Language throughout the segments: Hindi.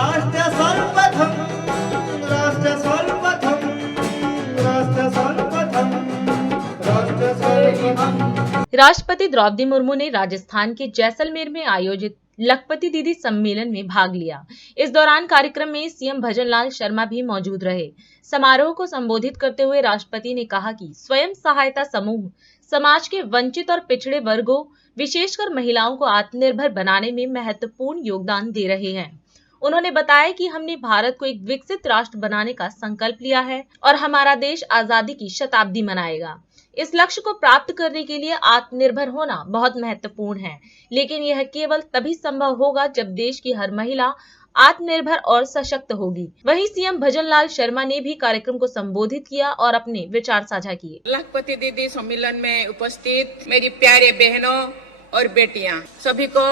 राष्ट्र सर्वप्रथम राष्ट्र सर्वप्रथम राष्ट्र सर्वप्रथम राष्ट्र सर्वप्रथम। राष्ट्रपति द्रौपदी मुर्मू ने राजस्थान के जैसलमेर में आयोजित लखपति दीदी सम्मेलन में भाग लिया। इस दौरान कार्यक्रम में सीएम भजनलाल शर्मा भी मौजूद रहे। समारोह को संबोधित करते हुए राष्ट्रपति ने कहा कि स्वयं सहायता समूह समाज के वंचित और पिछड़े वर्गों, विशेषकर महिलाओं को आत्मनिर्भर बनाने में महत्वपूर्ण योगदान दे रहे हैं। उन्होंने बताया कि हमने भारत को एक विकसित राष्ट्र बनाने का संकल्प लिया है और हमारा देश आजादी की शताब्दी मनाएगा। इस लक्ष्य को प्राप्त करने के लिए आत्मनिर्भर होना बहुत महत्वपूर्ण है, लेकिन यह केवल तभी संभव होगा जब देश की हर महिला आत्मनिर्भर और सशक्त होगी। वहीं सीएम भजनलाल शर्मा ने भी कार्यक्रम को संबोधित किया और अपने विचार साझा किए। लखपति दीदी सम्मेलन में उपस्थित मेरी प्यारे बहनों और बेटियां, सभी को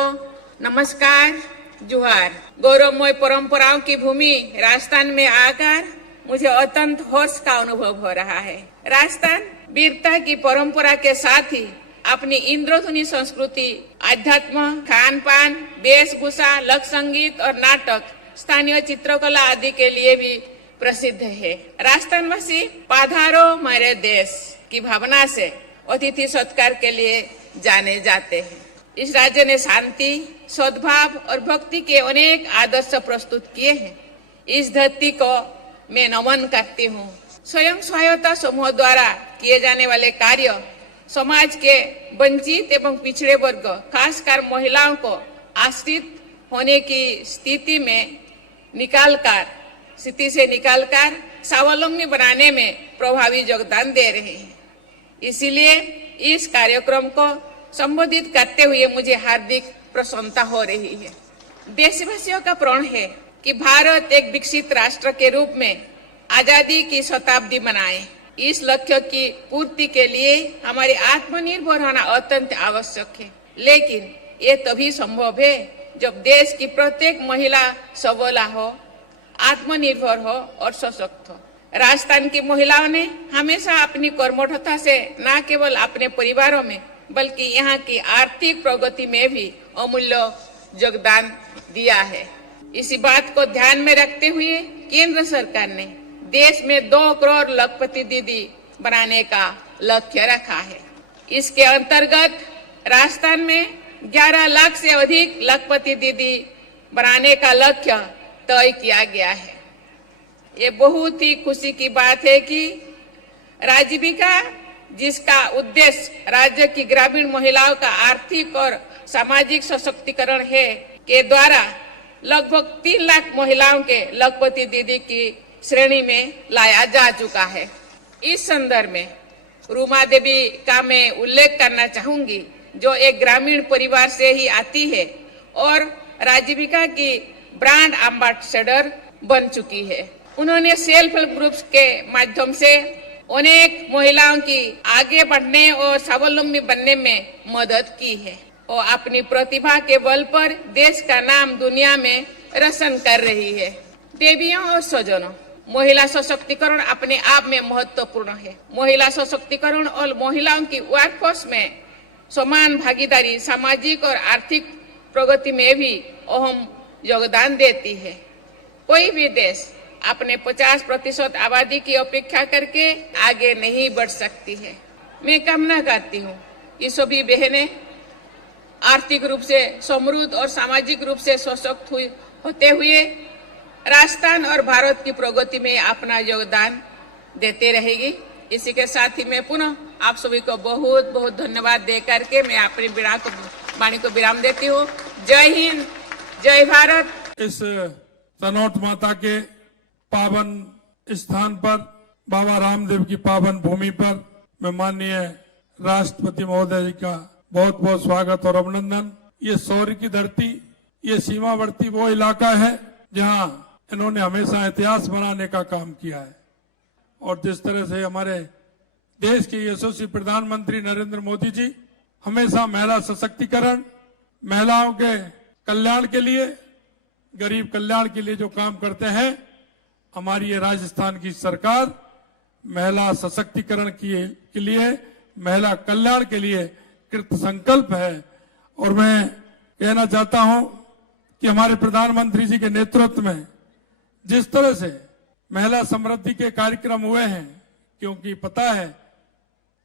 नमस्कार, जोहार। गौरवमय परंपराओं की भूमि राजस्थान में आकर मुझे अत्यंत हर्ष का अनुभव हो रहा है। राजस्थान वीरता की परंपरा के साथ ही अपनी इंद्रधुनी संस्कृति, अध्यात्म, खान पान, वेशभूषा, लोक संगीत और नाटक, स्थानीय चित्रकला आदि के लिए भी प्रसिद्ध है। राजस्थानवासी पधारो मेरे देश की भावना से अतिथि सत्कार के लिए जाने जाते हैं। इस राज्य ने शांति, सद्भाव और भक्ति के अनेक आदर्श प्रस्तुत किए हैं। इस धरती को मैं नमन करती हूँ। स्वयं सहायता समूह द्वारा किए जाने वाले कार्य समाज के वंचित एवं पिछड़े वर्ग, खासकर महिलाओं को आश्रित होने की स्थिति से निकालकर स्वावलंबी बनाने में प्रभावी योगदान दे रहे हैं। इसीलिए इस कार्यक्रम को संबोधित करते हुए मुझे हार्दिक प्रसन्नता हो रही है। देशवासियों का प्रण है कि भारत एक विकसित राष्ट्र के रूप में आजादी की शताब्दी मनाए। इस लक्ष्य की पूर्ति के लिए हमारे आत्मनिर्भर होना अत्यंत आवश्यक है, लेकिन ये तभी संभव है जब देश की प्रत्येक महिला सबला हो, आत्मनिर्भर हो और सशक्त हो। राजस्थान की महिलाओं ने हमेशा अपनी कर्मठता से न केवल अपने परिवारों में बल्कि यहाँ की आर्थिक प्रगति में भी अमूल्य योगदान दिया है। इसी बात को ध्यान में रखते हुए केंद्र सरकार ने देश में 2 करोड़ लखपति दीदी बनाने का लक्ष्य रखा है। इसके अंतर्गत राजस्थान में 11 लाख से अधिक लखपति दीदी बनाने का लक्ष्य तय किया गया है। ये बहुत ही खुशी की बात है कि राजीविका, जिसका उद्देश्य राज्य की ग्रामीण महिलाओं का आर्थिक और सामाजिक सशक्तिकरण है, के द्वारा लगभग 3 लाख महिलाओं के लखपति दीदी की श्रेणी में लाया जा चुका है। इस संदर्भ में रूमा देवी का मैं उल्लेख करना चाहूंगी, जो एक ग्रामीण परिवार से ही आती है और राजीविका की ब्रांड एम्बेसडर बन चुकी है। उन्होंने सेल्फ हेल्प ग्रुप्स के माध्यम से अनेक महिलाओं की आगे बढ़ने और स्वावलंबी बनने में मदद की है और अपनी प्रतिभा के बल पर देश का नाम दुनिया में रोशन कर रही है। देवियों और स्वजनों, महिला सशक्तिकरण अपने आप में महत्वपूर्ण है। महिला सशक्तिकरण और महिलाओं की वर्कफोर्स में समान भागीदारी सामाजिक और आर्थिक प्रगति में भी अहम योगदान देती है। कोई भी देश अपने 50% आबादी की अपेक्षा करके आगे नहीं बढ़ सकती है। मैं कामना करती हूँ कि सभी बहनें आर्थिक रूप से समृद्ध और सामाजिक रूप से सशक्त होते हुए राजस्थान और भारत की प्रगति में अपना योगदान देते रहेगी। इसी के साथ ही मैं पुनः आप सभी को बहुत बहुत धन्यवाद दे करके मैं अपनी वाणी को विराम देती हूँ। जय हिंद, जय भारत। इस तनोट माता के पावन स्थान पर, बाबा रामदेव की पावन भूमि पर मैं माननीय राष्ट्रपति महोदय जी का बहुत बहुत स्वागत और अभिनंदन। ये शौर्य की धरती, ये सीमावर्ती वो इलाका है जहां इन्होंने हमेशा इतिहास बनाने का काम किया है और जिस तरह से हमारे देश के यशस्वी प्रधानमंत्री नरेंद्र मोदी जी हमेशा महिला सशक्तिकरण, महिलाओं के कल्याण के लिए, गरीब कल्याण के लिए जो काम करते हैं, हमारी ये राजस्थान की सरकार महिला सशक्तिकरण के लिए, महिला कल्याण के लिए कृत संकल्प है। और मैं कहना चाहता हूं कि हमारे प्रधानमंत्री जी के नेतृत्व में जिस तरह से महिला समृद्धि के कार्यक्रम हुए हैं, क्योंकि पता है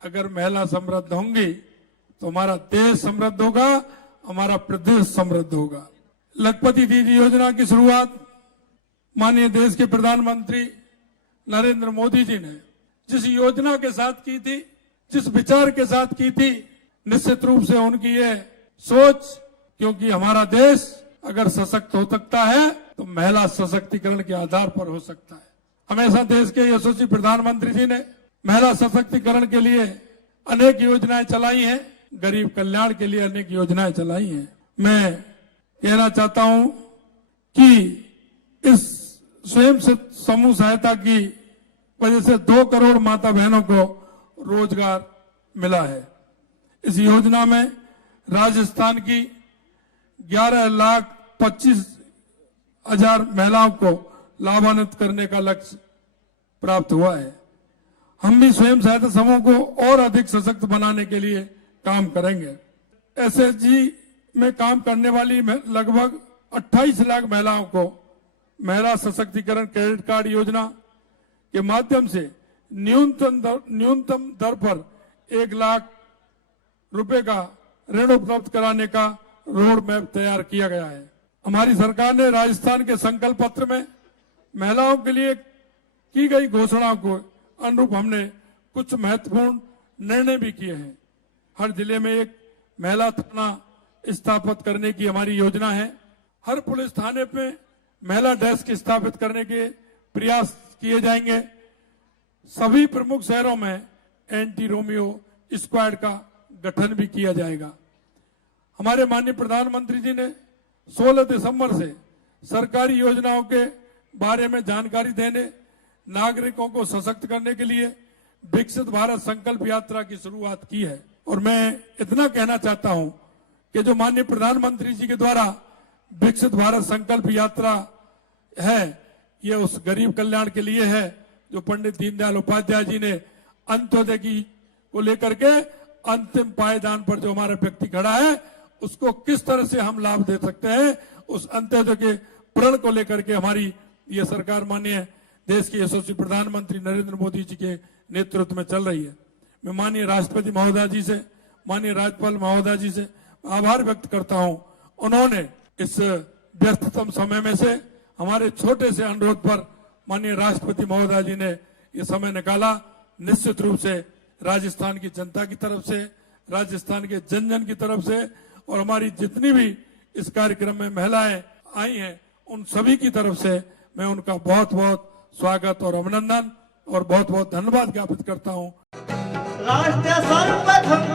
अगर महिला समृद्ध होंगी तो हमारा देश समृद्ध होगा, हमारा प्रदेश समृद्ध होगा। लखपति दीदी योजना की शुरुआत माननीय देश के प्रधानमंत्री नरेंद्र मोदी जी ने जिस योजना के साथ की थी, जिस विचार के साथ की थी, निश्चित रूप से उनकी ये सोच, क्योंकि हमारा देश अगर सशक्त हो सकता है तो महिला सशक्तिकरण के आधार पर हो सकता है। हमेशा देश के यशस्वी प्रधानमंत्री जी ने महिला सशक्तिकरण के लिए अनेक योजनाएं चलाई हैं, गरीब कल्याण के लिए अनेक योजनाएं चलाई हैं। मैं कहना चाहता हूं कि इस स्वयं से समूह सहायता की वजह से 2 करोड़ माता बहनों को रोजगार मिला है। इस योजना में राजस्थान की 11,25,000 महिलाओं को लाभान्वित करने का लक्ष्य प्राप्त हुआ है। हम भी स्वयं सहायता समूह को और अधिक सशक्त बनाने के लिए काम करेंगे। एसएचजी में काम करने वाली लगभग 28 लाख महिलाओं को महिला सशक्तिकरण क्रेडिट कार्ड योजना के माध्यम से न्यूनतम दर पर 1 लाख रुपए का ऋण उपलब्ध कराने का रोड मैप तैयार किया गया है। हमारी सरकार ने राजस्थान के संकल्प पत्र में महिलाओं के लिए की गई घोषणाओं को अनुरूप हमने कुछ महत्वपूर्ण निर्णय भी किए हैं। हर जिले में एक महिला थाना स्थापित करने की हमारी योजना है। हर पुलिस थाने पे महिला डेस्क स्थापित करने के प्रयास किए जाएंगे। सभी प्रमुख शहरों में एंटी रोमियो स्क्वाड का गठन भी किया जाएगा। हमारे माननीय प्रधानमंत्री जी ने 16 दिसंबर से सरकारी योजनाओं के बारे में जानकारी देने, नागरिकों को सशक्त करने के लिए विकसित भारत संकल्प यात्रा की शुरुआत की है। और मैं इतना कहना चाहता हूं कि जो माननीय प्रधानमंत्री जी के द्वारा विकसित भारत संकल्प यात्रा है, ये उस गरीब कल्याण के लिए है जो पंडित दीनदयाल उपाध्याय जी ने अंत्योदय की को लेकर के अंतिम पायदान पर जो हमारा व्यक्ति खड़ा है उसको किस तरह से हम लाभ दे सकते हैं, उस अंत्योदय के प्रण को लेकर के हमारी ये सरकार माननीय देश के यशस्वी प्रधानमंत्री नरेंद्र मोदी जी के नेतृत्व में चल रही है। मैं माननीय राष्ट्रपति महोदय जी से, माननीय राज्यपाल महोदय जी से आभार व्यक्त करता हूं। उन्होंने इस व्यस्ततम समय में से हमारे छोटे से अनुरोध पर माननीय राष्ट्रपति महोदय जी ने ये समय निकाला। निश्चित रूप से राजस्थान की जनता की तरफ से, राजस्थान के जन जन की तरफ से और हमारी जितनी भी इस कार्यक्रम में महिलाएं आई हैं उन सभी की तरफ से मैं उनका बहुत बहुत स्वागत और अभिनंदन और बहुत बहुत धन्यवाद ज्ञापित करता हूं। राष्ट्र सर्वप्रथम